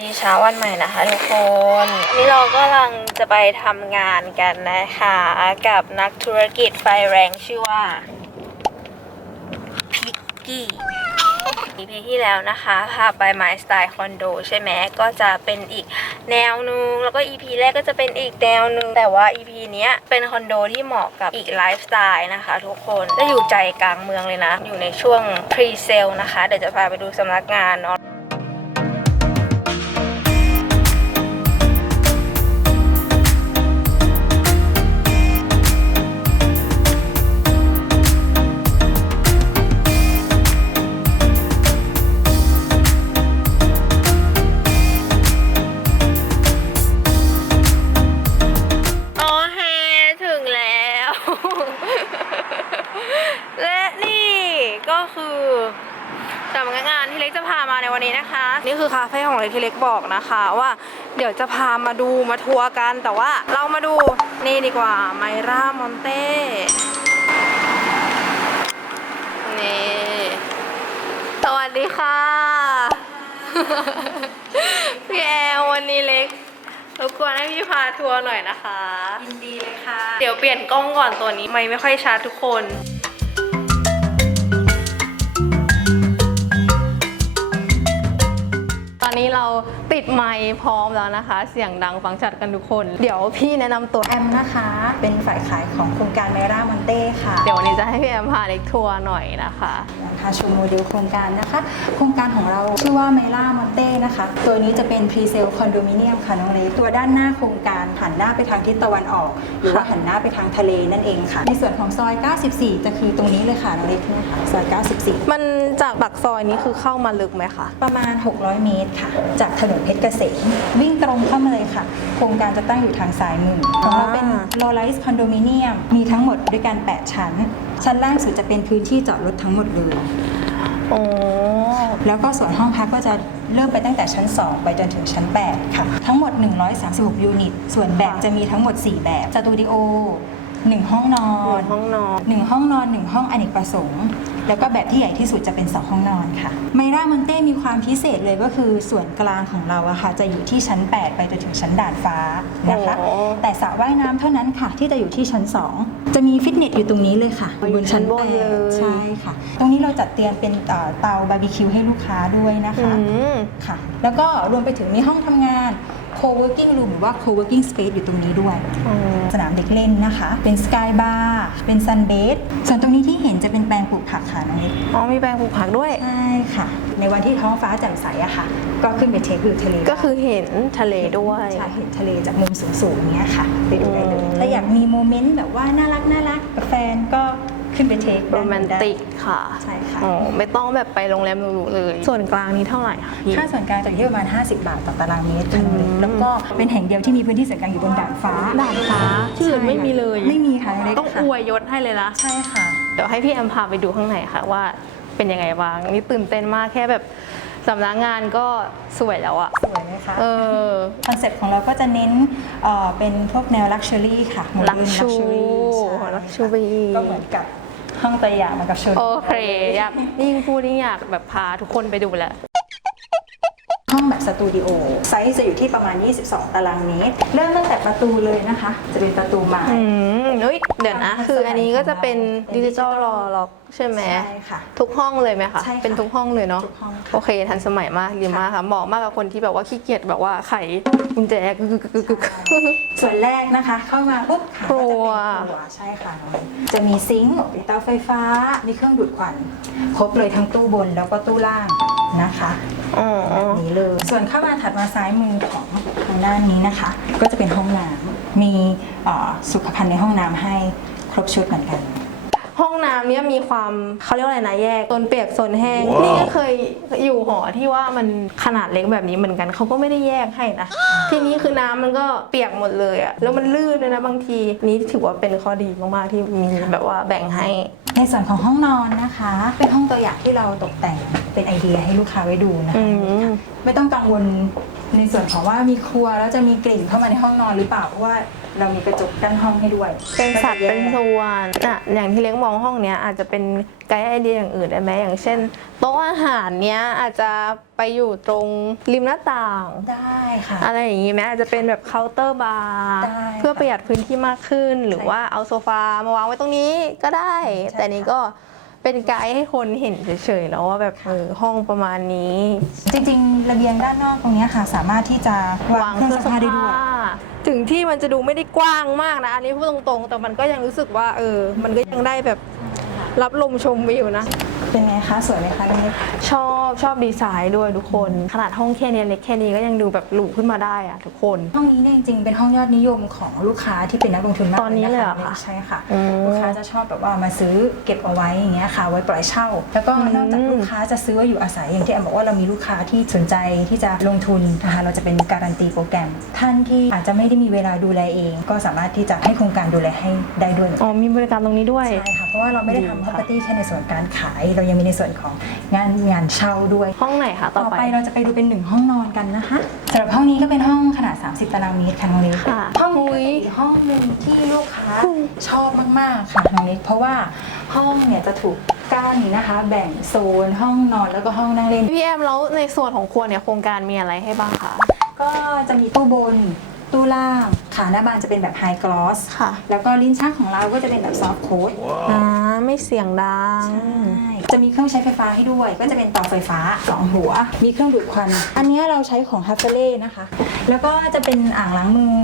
ดีเช้าวันใหม่นะคะทุกคนวันนี้เราก็กำลังจะไปทำงานกันนะคะ กับนักธุรกิจไฟแรงชื่อว่าพิกกี้ EP ที่แล้วนะคะพาไปไมสไตล์คอนโดใช่ไหมก็จะเป็นอีกแนวนึง แล้วก็ EP แรกก็จะเป็นอีกแนวนึง แต่ว่า EP เนี้ยเป็นคอนโดที่เหมาะกับอีกไลฟ์สไตล์นะคะทุกคนจะอยู่ใจกลางเมืองเลยนะ อยู่ในช่วง pre sale นะคะ เดี๋ยวจะพาไปดูสำนักงานเนาะ คือสำนักงานที่เล็กจะพามาในวันนี้นะคะ นี่คือคาเฟ่ของเล็กที่เล็กบอกนะคะว่าเดี๋ยวจะพามาดูมาทัวร์กันแต่ว่าเรามาดูนี่ดีกว่าไมรามอนเต้นี่สวัสดีค่ะพี่แอลวันนี้เล็กรบกวนให้พี่พาทัวร์หน่อยนะคะ ยินดีเลยค่ะ เดี๋ยวเปลี่ยนกล้องก่อนตัวนี้ไม่ไม่ค่อยชัดทุกคน อนนี้เรา ติดไมค์พร้อมแล้วนะคะ เสียงดังฟังชัดกันทุกคน เดี๋ยวพี่แนะนำตัว แอมนะคะ เป็นฝ่ายขายของโครงการเมรามอนเต้ค่ะเดี๋ยววันนี้จะให้พี่แอมพาเล็กทัวร์หน่อยนะคะพาชมโมเดลโครงการนะคะ โครงการของเราชื่อว่าเมรามอนเต้นะคะ ตัวนี้จะเป็นพรีเซลคอนโดมิเนียมค่ะน้องเล็กตัวด้านหน้าโครงการหันหน้าไปทางทิศตะวันออก หรือว่าหันหน้าไปทางทะเลนั่นเองค่ะ ในส่วนของซอย 94 จะคือตรงนี้เลยค่ะน้องเล็กเนี่ยค่ะซอย 94 มันจากปากซอยนี้คือเข้ามาลึกไหมคะ ประมาณ 600 เมตรค่ะ จากถนนเพชรเกษมวิ่งตรงเข้ามาเลยค่ะ โครงการจะตั้งอยู่ทางซ้ายมือของเราเป็น low rise condominium มีทั้งหมดด้วยกัน 8 ชั้น ชั้นล่างสุดจะเป็นพื้นที่จอดรถทั้งหมดเลยโอ้แล้วก็ส่วนห้องพักก็จะเริ่มไปตั้งแต่ชั้น 2 ไปจนถึงชั้น 8 ค่ะ ทั้งหมด 136 ยูนิต ส่วนแบบจะมีทั้งหมด 4 แบบสตูดิโอ 1ห้องนอหนึ่นงห้องนอนหนึ่งห้องนอนหนึ่งห้องอเนกประสงค์ แล้วก็แบบที่ใหญ่ที่สุดจะเป็นสองห้องนอนค่ะไมรามอนเต้มีความพิเศษเลยก็คือส่วนกลางของเราอะค่ะจะอยู่ที่ชั้น 8 ไปจนถึงชั้นด่านฟ้านะคะ โอ้ แต่สระว่ายน้ำเท่านั้นค่ะ ที่จะอยู่ที่ชั้น 2 จะมีฟิตเนสอยู่ตรงนี้เลยค่ะอยู่ชั้นบนแปดเลย ใช่ค่ะ ตรงนี้เราจัดเตรียมเป็นเอ่อเตาบาร์บีคิวให้ลูกค้าด้วยนะคะอืมค่ะแล้วก็รวมไปถึงมีห้องทำงาน co-working room หรือว่า co-working space อยู่ตรงนี้ด้วยอ๋อสนามเด็กเล่นนะคะ เป็นสกายบาร์เป็นซันเบสส่วนตรงนี้ที่เห็นจะเป็นแปลงปลูกผักค่ะน้องเล็กอ๋อมีแปลงปลูกผักด้วย ใช่ค่ะ ในวันที่ท้องฟ้าแจ่มใสอะค่ะ ก็ขึ้นไปเทควิวทะเลก็คือเห็นทะเลด้วยใช่เห็นทะเลจากมุมสูงๆเนี้ยค่ะ ไปดูได้เลยอืมถ้าอยากมีโมเมนต์แบบว่าน่ารักน่ารักกับแฟนก็ ขึ้นไปเทคโรแมนติกค่ะใช่ค่ะ อ๋อไม่ต้องแบบไปโรงแรมหรูๆเลย ส่วนกลางนี้เท่าไหร่คะพี่ค่าส่วนกลางจะอยู่ที่ประมาณ 50 บาทต่อตารางเมตรค่ะน้องเล็กอืมแล้วก็เป็นแห่งเดียวที่มีพื้นที่ส่วนกลางอยู่บนด่านฟ้าด่านฟ้าที่อื่นไม่มีเลยไม่มีค่ะน้องเล็กต้องค่ะอวยยศให้เลยนะ ใช่ค่ะ เดี๋ยวให้พี่แอมพาไปดูข้างในค่ะว่าเป็นยังไงบ้างนี่ตื่นเต้นมากแค่แบบสำนักงานก็สวยแล้วอะสวยไหมคะเออคอนเซ็ปต์ของเราก็จะเน้นเอ่อเป็นพวกแนวลักชัวรี่ค่ะโมเดิร์น Luxury ใช่ Luxury ก็เหมือนกับ ห้องตัวอย่างเหมือนกับโชว์โอเคอยากยิ่งพูดยิ่งอยากแบบพาทุกคนไปดูแหละห้องแบบสตูดิโอไซส์จะอยู่ที่ประมาณ 22 ตารางเมตร เริ่มตั้งแต่ประตูเลยนะคะ จะเป็นประตูไม้อืมเฮ้ยเดี๋ยวนะ คืออันนี้ก็จะเป็นดิจิ t a ลรอล็อก ใช่ไหมใช่ค่ะ ทุกห้องเลยไหมคะใช่ค่ะเป็นทุกห้องเลยเนาะทุกห้องค่ะ โอเค ทันสมัยมากดีมากค่ะเหมาะมากกับคนที่แบบว่าขี้เกียจแบบว่าไขกุญแจกึกกึกกึกกึก ส่วนแรกนะคะ เข้ามาปุ๊บค่ะครัวก็จะเป็นครัวใช่ค่ะน้องจะมีซิงค์มีเตาไฟฟ้า มีเครื่องดูดควัน ครบเลยทั้งตู้บนแล้วก็ตู้ล่างนะคะอ๋อแบบนี้เลยส่วนเข้ามาถัดมาซ้ายมือของทางด้านนี้นะคะ ก็จะเป็นห้องน้ำมีเอ่อสุขภัณฑ์ในห้องน้ำให้ครบชุดเหมือนกัน ห้องน้ำเนี่ยมีความเขาเรียกว่าอะไรนะแยกโซนเปียกโซนแห้งนี่ก็เคยอยู่หอที่ว่ามันขนาดเล็กแบบนี้เหมือนกันเขาก็ไม่ได้แยกให้นะทีนี้คือน้ำมันก็เปียกหมดเลยอะแล้วมันลื่นเลยนะบางที นี่ถือว่าเป็นข้อดีมากๆที่มีแบบว่าแบ่งให้ ในส่วนของห้องนอนนะคะ เป็นห้องตัวอย่างที่เราตกแต่งเป็นไอเดียให้ลูกค้าไว้ดูนะอืคะม ไม่ต้องกังวลในส่วนของว่ามีครัวแล้วจะมีกลิ่นเข้ามาในห้องนอนหรือเปล่าเพราะว่า เรามีกระจกด้านห้องให้ด้วยเป็นสัดก็จะแยกเป็นส่วนอะอย่างที่เล็กมองห้องเนี้ยอาจจะเป็นไกด์ไอเดียอย่างอื่นได้ไหมอย่างเช่นโต๊ะอาหารเนี้ยอาจจะไปอยู่ตรงริมหน้าต่างได้ค่ะ อะไรอย่างงี้ไหมอาจจะเป็นแบบเคาน์เตอร์บาร์ได้เพื่อประหยัดพื้นที่มากขึ้น หรือใช่ว่าเอาโซฟามาวางไว้ตรงนี้ก็ได้ใช่แต่นี้ก็เป็นไกด์ให้คนเห็นเฉยๆแล้วว่าแบบเออห้องประมาณนี้ จริงๆระเบียงด้านนอกตรงเนี้ยค่ะ สามารถที่จะวางเครื่องซักผ้าได้ด้วย ถึงที่มันจะดูไม่ได้กว้างมากนะ อันนี้พูดตรงๆ แต่มันก็ยังรู้สึกว่า เออ มันก็ยังได้แบบรับลมชมวิวนะ เป็นไงคะ สวยไหมคะน้องเล็กชอบชอบดีไซน์ด้วยทุกคน ขนาดห้องแค่เนี้ยเล็กแค่นี้ก็ยังดูแบบหรูขึ้นมาได้อะทุกคน ห้องนี้เนี่ยจริงๆเป็นห้องยอดนิยมของลูกค้าที่เป็นนักลงทุนมากตอนนี้เลยเหรอคะใช่ค่ะ อืมลูกค้าจะชอบแบบว่ามาซื้อเก็บเอาไว้อย่างเงี้ยค่ะไว้ปล่อยเช่า แล้วก็อืมนอกจากลูกค้าจะซื้อไว้อยู่อาศัยอย่างที่แอมบอกว่าเรามีลูกค้าที่สนใจที่จะลงทุนนะคะเราจะเป็นการันตีโปรแกรม ท่านที่อาจจะไม่ได้มีเวลาดูแลเอง ก็สามารถที่จะให้โครงการดูแลให้ได้ด้วย อ๋อมีบริการตรงนี้ด้วย ใช่ค่ะ เพราะว่าเราไม่ได้ดีทำ ค่ะ property แค่ในส่วนการขาย เรายังมีในส่วนของงานงานเช่าด้วย ห้องไหนคะต่ต่ออไป ไปเราจะไปดูเป็นหนึ่งห้องนอนกันนะคะสำหรับห้องนี้ก็เป็นห้องขนาด 30 ตารางเมตรค่ะน้องเล็กค่ะห้องนี้อุ๊ยเป็นอีกห้องหนึ่งที่ลูกค้าชอบมากๆค่ะน้องเล็กเพราะว่าห้องเนี่ยจะถูกกั้นนะคะ แบ่งโซนห้องนอนแล้วก็ห้องนั่งเล่น พี่แอมแล้วในส่วนของครัวเนี่ยโครงการมีอะไรให้บ้างคะ ก็จะมีตู้บน ตู้ล่างขาหน้าบานจะเป็นแบบไฮกลอสค่ะ แล้วก็ลิ้นชักของเราก็จะเป็นแบบซอฟต์โค้ดอ่าไม่เสียงดัง จะมีเครื่องใช้ไฟฟ้าให้ด้วย ก็จะเป็นเตาไฟฟ้าสองหัว มีเครื่องดูดควัน อันเนี้ยเราใช้ของฮัฟเฟเล่นะคะ แล้วก็จะเป็นอ่างล้างมือ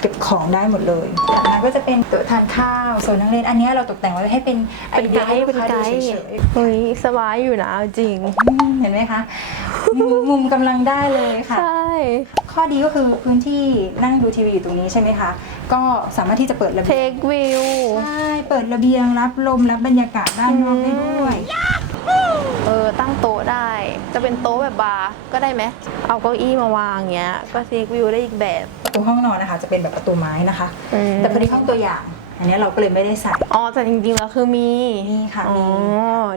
เก็บของได้หมดเลยนะคะก็จะเป็นโต๊ะทานข้าวโซนนั่งเล่นอันเนี้ยเราตกแต่งไว้ให้เป็นไอเป็นเดีไกยให้ด์ลูเป็นกค้าไกดูด์เฉยเฮ้ยสบายอยู่นะเอาจริงๆอืมเห็นไหมคะมุมมุมกำลังได้เลยค่ะ ใช่ ข้อดีก็คือพื้นที่นั่งดูทีวีอยู่ตรงนี้ใช่ไหมคะ ก็สามารถที่จะเปิดระเทเบียงควิว ใช่เปิดระเบียงรับลมรับบรรยากาศด้านนอกได้ด้วย เออ ตั้งโต๊ะได้ จะเป็นโต๊ะแบบบาร์ก็ได้ไหม เอาเก้าอี้มาวางเงี้ย ก็เทควิวได้อีกแบบประตูห้องนอนนะคะ จะเป็นแบบประตูไม้นะคะอืมแต่พอดีห้องตัวอย่าง อันนี้เราก็เลยไม่ได้ใส่ อ๋อแต่จริงๆแล้วคือมี มีค่ะอ๋อมี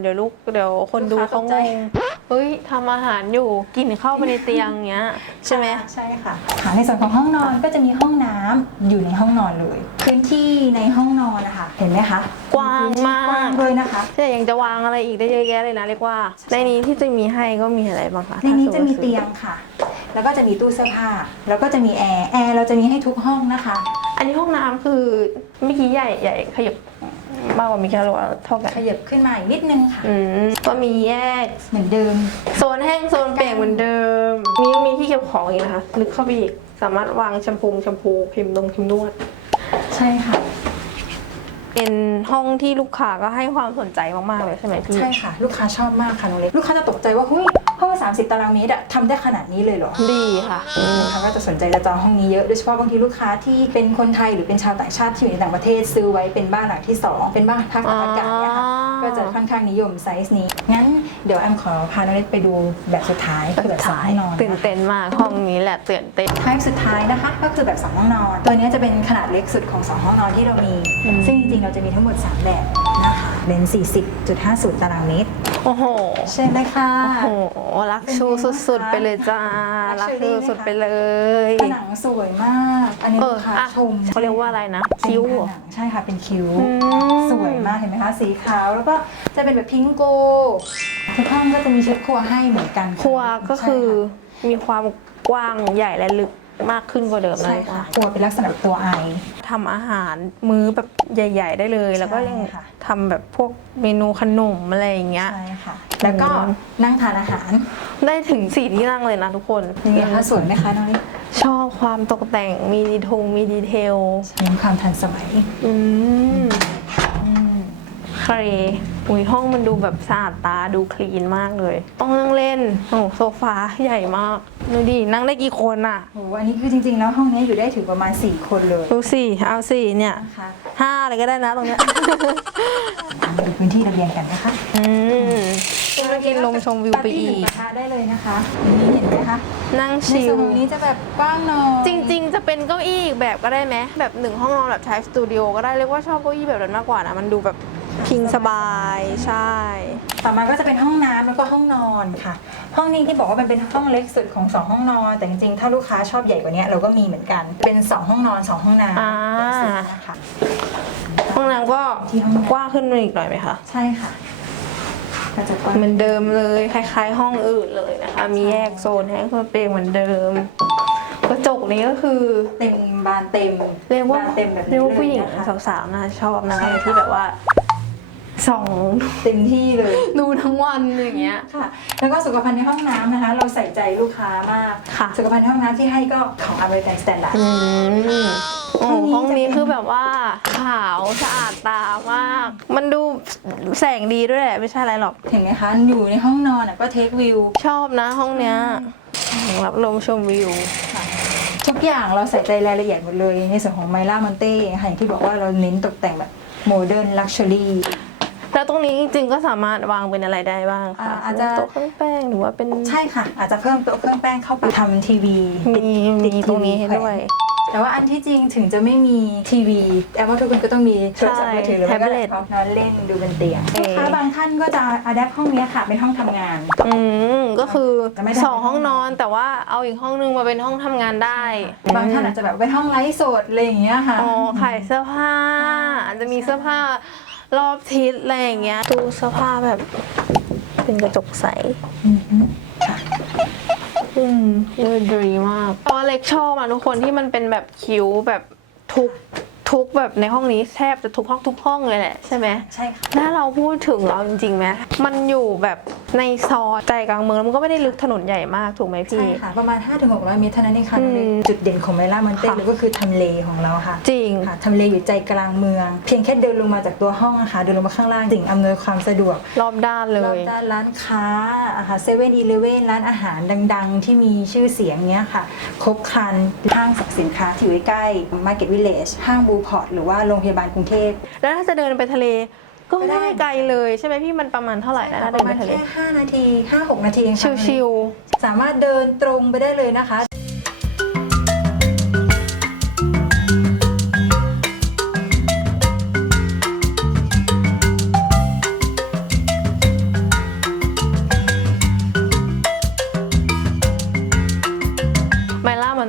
เดี๋ยวลูก เดี๋ยวคนดูลูกค้าเขาตกงใจ ง เฮ้ยทำอาหารอยู่กินเข้าไปในเตียงเงี้ย ใช่ไหมใช่ค่ะค่ะในส่วนของห้องนอนก็จะมีห้องน้ำอยู่ในห้องนอนเลย พื้นที่ในห้องนอนนะคะเห็นไหมคะกว้างมาก กว้างเลยนะคะ แต่ยังจะวางอะไรอีกได้เยอะแยะเลยนะเรียกว่า ในนี้ที่จะมีให้ก็มีอะไรบ้างคะในนี้ถ้าจะมีสติว่าซื้อเตียงค่ะ แล้วก็จะมีตู้เสื้อผ้า แล้วก็จะมีแอร์ แอร์เราจะมีให้ทุกห้องนะคะ อันนี้ห้องน้ำคือเมื่อกี้ใหญ่ใหญ่ขยับ มากกว่ามีแค่หรือว่าเท่ากันขยับขึ้นมาอีกนิดนึงค่ะ อืมก็มีแยก เหมือนเดิม โซนแห้งโซนเปียกเหมือนเดิม มีมีที่เก็บของอีกนะคะ ลึกเข้าไปอีก สามารถวางแชมพูแชมพูครีมนงครีมนวด ใช่ค่ะ เป็นห้องที่ลูกค้าก็ให้ความสนใจมากๆเลยใช่ไหมพี่ ใช่ค่ะ ลูกค้าชอบมากค่ะน้องเล็ก ลูกค้าจะตกใจว่าเฮ้ย ห้อง30 ตารางเมตรอะทำได้ขนาดนี้เลยเหรอดีค่ะลูกค้าก็จะสนใจจะจองห้องนี้เยอะโดยเฉพาะบางทีลูกค้าที่เป็นคนไทยหรือเป็นชาวต่างชาติที่อยู่ในต่างประเทศซื้อไว้เป็นบ้านหลังที่2เป็นบ้านพักอากาศเนี่ยค่ะอ๋อก็จะค่อนข้างนิยมไซส์นี้ งั้นเดี๋ยวแอมขอพาน้องเล็กไปดูแบบสุดท้ายคือแบบสองห้องนอนตื่นเต้นมากห้องนี้แหละตื่นเต้นท้ายสุดท้ายนะคะก็คือแบบสองห้องนอน ตัวนี้จะเป็นขนาดเล็กสุดของสองห้องนอนที่เรามีอืมซึ่งจริงๆเราจะมีทั้งหมด 3 แบบนะคะเป็น40.50 ตารางเมตร โอ้โห เช่นเลยค่ะ โอ้โห รักชูสุด ๆ ไปเลยจ้า รักชูสุดๆไปเลย ผนังสวยมาก อันนี้เอลูอกค้าอะชมเขาเรียกว่าอะไรนะ เป็นคิ้วผเหรอนังใช่ค่ะเป็นคิ้ว อืม สวยมากเห็นไหมคะ สีขาวแล้วก็จะเป็นแบบพิงโกทุกห้องก็จะมีชุดครัวให้เหมือนกันค่ะครัวก็คือใช่มีความกว้างใหญ่และลึก มากขึ้นกว่าเดิมค่ะเลใช่ยค่ะว่าครัวเป็นลักษณะแบบตัวไอ ทำอาหารมื้อแบบใหญ่ ๆ ได้เลย แล้วก็ยังใช่ค่ะ ทำแบบพวกเมนูขนมอะไรอย่างเงี้ย ใช่ค่ะ แล้วก็อืมนั่งทานอาหารได้ถึงสี่ที่นั่งเลยนะทุกคนยังไงคะสวยไหมคะน้องลิศชอบความตกแต่งมีดีทงมีดีเทลมีความทันสมัยอืมอืม เคร อุ้ยห้องมันดูแบบสะอาดตาดูคลีนมากเลย ต้องนั่งเล่นโอ้โหโซฟาใหญ่มากดูดินั่งได้กี่คนอะโหอันนี้คือจริงๆ แล้วห้องนี้อยู่ได้ถึงประมาณ 4 คนเลยดูสิเอาสิเนี่ยนะคะห้าอะไรก็ได้นะตรงเนี้ย มาดูพื้นที่ระเบียงกันนะคะอืมกินลมชมวิวไปอีปาร์ตี้หมูกกระทะได้เลยนะคะอันนี้เห็นไหมคะนั่งในชิส่ลวนของนี้จะแบบกว้างหน่อยจริงๆ จะเป็นเก้าอี้อีกแบบก็ได้ไหมแบบหนึ่งห้องนอนแบบใช้สตูดิโอก็ได้เรียกว่าชอบเก้าอี้แบบนั้นมากกว่านะมันดูแบบ พิงสบายใช่ ต่อมาก็จะเป็นห้องน้ำแล้วก็ห้องนอนค่ะ ห้องนี้ที่บอกว่ามันเป็นห้องเล็กสุดของสองห้องนอน แต่จริงๆ ถ้าลูกค้าชอบใหญ่กว่านี้เราก็มีเหมือนกัน เป็นสองห้องนอนสองห้องน้ำอ่า เล็กสุดนะคะ ห้องน้ำก็ที่ห้องน้ำ กว้างขึ้นมาอีกหน่อยไหมคะ ใช่ค่ะก็จะกว้าง เหมือนเดิมเลยคล้ายๆ ห้องอื่นเลยนะคะ มีแยกโซนให้โซนเปลงเหมือนเดิม กระจกนี้ก็คือเต็มบานเต็มเรียกว่าบนเต็มแบบนี้เรียกว่าผู้หญิงเลยนะคะ สาวๆน่าชอบนะอะไรที่แบบว่า ส่องเต็มที่เลย ดูทั้งวันอย่างเงี้ย ค่ะ แล้วก็สุขภัณฑ์ในห้องน้ำนะคะ เราใส่ใจลูกค้ามาก ค่ะ สุขภัณฑ์ในห้องน้ำที่ให้ก็ของอเมริกันสแตนดาร์ด อืมโอ้ห้องนี้ห้องนี้จะเป็น คือแบบว่าขาวสะอาดตามาก มันดูแสงดีด้วยแหละ ไม่ใช่อะไรหรอก เห็นไหมคะ อยู่ในห้องนอนอะก็เทควิวชอบนะห้องเนี้ยรับลมชมวิวทุกอย่างเราใส่ใจรายละเอียดหมดเลย ในส่วนของไมล่ามอนเต้ค่ะอย่างที่บอกว่าเราเน้นตกแต่งแบบโมเดิร์นลักชัวรี่ แล้วตรงนี้จริงๆก็สามารถวางเป็นอะไรได้บ้างคะอ่าอาจจะโต๊ะเครื่องแป้งหรือว่าเป็นใช่ค่ะ อาจจะเพิ่มโต๊ะเครื่องแป้งเข้าไปทำทีวี มีติดมีตรงนี้ให้ด้วย แต่ว่าอันที่จริงถึงจะไม่มีทีวีแอบว่าทุกคนก็ต้องมีโทรศัพท์มือถือหรือไม่ก็แท็บเล็ตแล็ปท็อปนอนเล่นดูบนเตียงโอลูเคกค้าบางท่านก็จะอัดแอปห้องนี้ค่ะ เป็นห้องทำงาน อืมก็คือจะไม่ได้ สองห้องนอนแต่ว่าเอาอีกห้องนึงมาเป็นห้องทำงานได้บางท่านอาจจะแบบเป็นห้องไลฟ์สดอะไรอย่างเงี้ยค่ะ อ๋อขายเสื้อผ้าอาจจะมีเสื้อผ้า รอบทิศอะไรอย่างเงี้ย ดูเสื้อผ้าแบบเป็นกระจกใสอืมฮึค่ะอืมดีมากเพราะว่าเล็กชอบอะทุกคนที่มันเป็นแบบคิ้วแบบทุก ทุกแบบในห้องนี้แทบจะทุกห้องทุกห้องเลยแหละใช่ไหมใช่ค่ะถ้าเราพูดถึงเราจริงๆไหมมันอยู่แบบในซอยใจกลางเมืองแล้วมันก็ไม่ได้ลึกถนนใหญ่มากถูกไหมพี่ใช่ค่ะประมาณ 5-600 เมตรเท่านั้นเองค่ะอืมจุดเด่นของไมล่ามอนเต้ค่ะเลยก็คือทำเลของเราค่ะ จริงค่ะทำเลอยู่ใจกลางเมือง เพียงแค่เดินลงมาจากตัวห้องนะคะเดินลงมาข้างล่างสิ่งอำนวยความสะดวกรอบด้านเลรอบยด้านร้านค้าอาหารเซเว่นอีเลเว่นร้านอาหารดัง ๆ ที่มีชื่อเสียงเนี้ยค่ะครบครันห้างสรรพสินค้าที่อยู่ใกล้ๆ Market Village ห้างบูพอร์ตหรือว่าโรงพยาบาลกรุงเทพ แล้วถ้าจะเดินไปทะเลก็ก็ได้ไม่ไกลเลยใช่ไหมพี่มันประมาณเท่าไหร่นะถ้าปเดิระนมาไปณทะเล แค่ 5 นาที 5-6 นาทีเองค่ะชิวสามารถเดินตรงไปได้เลยนะคะ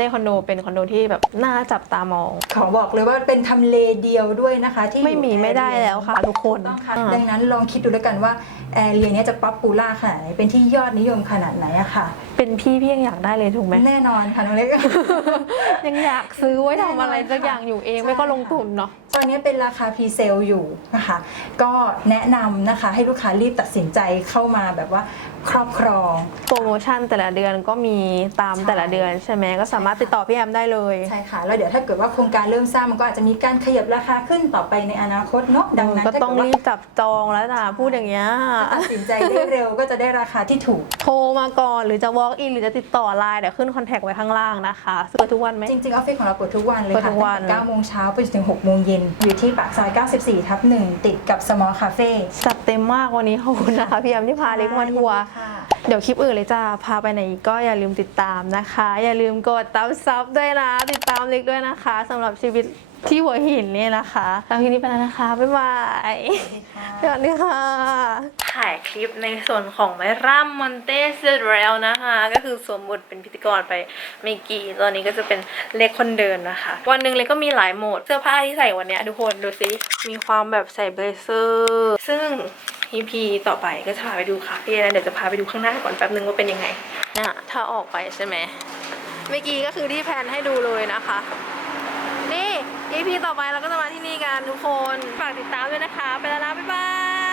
ไมล่ามันเต้คอนโดเป็นคอนโดที่แบบน่าจับตามอง ขอบอกเลยว่าเป็นทำเลเดียวด้วยนะคะที่อยู่ไม่มีไม่ได้แล้วค่ะ ทุกคนต้องค่ะอ่าดังนั้นลองคิดดูแล้วกันว่าแอเรียนี้จะป๊อปปูล่าขนาดไหนเป็นที่ยอดนิยมขนาดไหนอะค่ะ เป็นพี่พี่ยังอยากได้เลยถูกไหมแน่นอนค่ะน้องเล็ก ยังอยากซื้อไว้ทำอะไรสักอย่างอยู่เองใช่ไม่ก็ลงทุนเนาะตอนนี้เป็นราคาพรีเซลอยู่นะคะ ก็แนะนำนะคะให้ลูกค้ารีบตัดสินใจเข้ามาแบบว่าครอบครอง โปรโมชั่นแต่ละเดือนก็มีตามใช่ แต่ละเดือนใช่ไหมก็สามารถติดต่อพี่แอมได้เลย ใช่ค่ะ แล้วเดี๋ยวถ้าเกิดว่าโครงการเริ่มสร้างมันก็อาจจะมีการขยับราคาขึ้นต่อไปในอนาคตเนาะดังนั้นก็ถ้าต้องเกิดว่ารีบจับจองแล้วนะพูดอย่างเงี้ย ตัดสินใจได้เร็วก็จะได้ราคาที่ถูก โทรมาก่อนหรือจะ walk in หรือจะติดต่อไลน์เดี๋ยวขึ้นคอนแทคไว้ข้างล่างนะคะเปิดทุกวันไหม จริงๆออฟฟิศของเราเปิดทุกวันเลยเปิดค่ะทุกวันตั้งแต่9โมงเช้าไปจนถึง6โมงเย็นอยู่ที่ปากซอย 94 ทับ1ติดกับ Small Cafe จัดเต็มมากวันนี้ขอบคุณนะคะพี่แอมที่พาเล็กมาทัวร์ ค่ะ เดี๋ยวคลิปอื่นเลยจะพาไปไหนอีกก็อย่าลืมติดตามนะคะ อย่าลืมกดตามซับด้วยนะ ติดตามเล็กด้วยนะคะสำหรับชีวิต ที่หัวหินเนี่ยนะคะแล้วคลิปนี้ไปแล้วนะคะ บ๊ายบายสวัสดีค่ะ ถ่ายคลิปในส่วนของไมรัมมอนเตเสร็จแล้วนะคะ ก็คือสวมบทเป็นพิธีกรไปไม่กี่ตอนนี้ก็จะเป็นเล็กคนเดินนะคะ วันหนึ่งเล็กก็มีหลายโหมด เสื้อผ้าที่ใส่วันเนี้ยทุกคนดูสิ มีความแบบใส่เบลเซอร์ ซึ่ง EP ต่อไปก็จะพาไปดูคาเฟ่แล้วเดี๋ยวจะพาไปดูข้างหน้าก่อนแป๊บนึงว่าเป็นยังไงเนี่ยถ้าออกไปใช่ไหมเมื่อกี้ก็คือที่แพนให้ดูเลยนะคะนี่ EP ต่อไปเราก็จะมาที่นี่กันทุกคน ฝากติดตามด้วยนะคะ ไปแล้วนะบ๊ายบาย